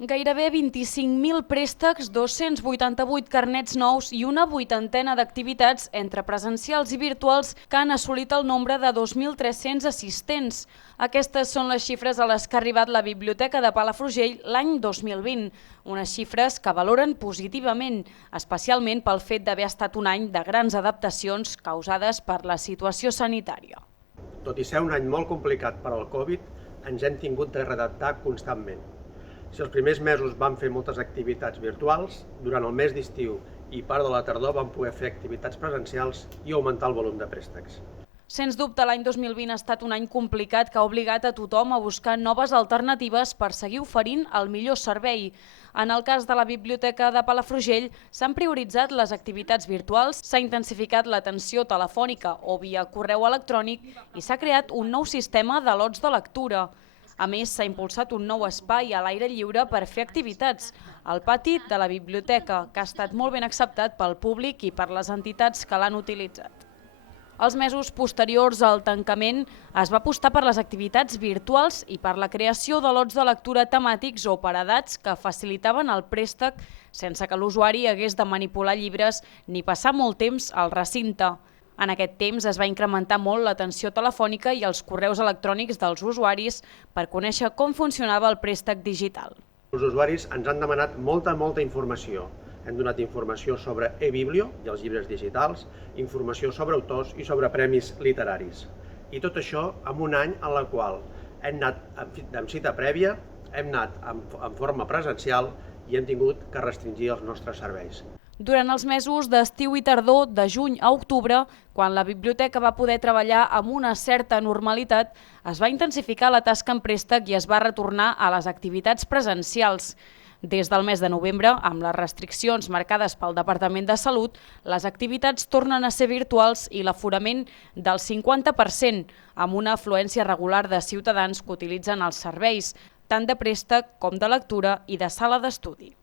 Gairebé 25.000 préstecs, 288 carnets nous i una vuitantena d'activitats entre presencials i virtuals que han assolit el nombre de 2.300 assistents. Aquestes són les xifres a les que ha arribat la Biblioteca de Palafrugell l'any 2020, unes xifres que valoren positivament, especialment pel fet d'haver estat un any de grans adaptacions causades per la situació sanitària. Tot i ser un any molt complicat per al Covid, ens hem tingut de readaptar constantment. Si els primers mesos vam fer moltes activitats virtuals, durant el mes d'estiu i part de la tardor vam poder fer activitats presencials i augmentar el volum de préstecs. Sens dubte, l'any 2020 ha estat un any complicat que ha obligat a tothom a buscar noves alternatives per seguir oferint el millor servei. En el cas de la Biblioteca de Palafrugell, s'han prioritzat les activitats virtuals, s'ha intensificat l'atenció telefònica o via correu electrònic i s'ha creat un nou sistema de lots de lectura. A més, s'ha impulsat un nou espai a l'aire lliure per fer activitats, el pati de la biblioteca, que ha estat molt ben acceptat pel públic i per les entitats que l'han utilitzat. Els mesos posteriors al tancament es va apostar per les activitats virtuals i per la creació de lots de lectura temàtics o per edats que facilitaven el préstec sense que l'usuari hagués de manipular llibres ni passar molt temps al recinte. En aquest temps es va incrementar molt l'atenció telefònica i els correus electrònics dels usuaris per conèixer com funcionava el préstec digital. Els usuaris ens han demanat molta informació. Hem donat informació sobre e-biblio i els llibres digitals, informació sobre autors i sobre premis literaris. I tot això en un any en el qual hem anat amb cita prèvia, hem anat en forma presencial i hem tingut que restringir els nostres serveis. Durant els mesos d'estiu i tardor, de juny a octubre, quan la biblioteca va poder treballar amb una certa normalitat, es va intensificar la tasca en préstec i es va retornar a les activitats presencials. Des del mes de novembre, amb les restriccions marcades pel Departament de Salut, les activitats tornen a ser virtuals i l'aforament del 50%, amb una afluència regular de ciutadans que utilitzen els serveis, tant de préstec com de lectura i de sala d'estudi.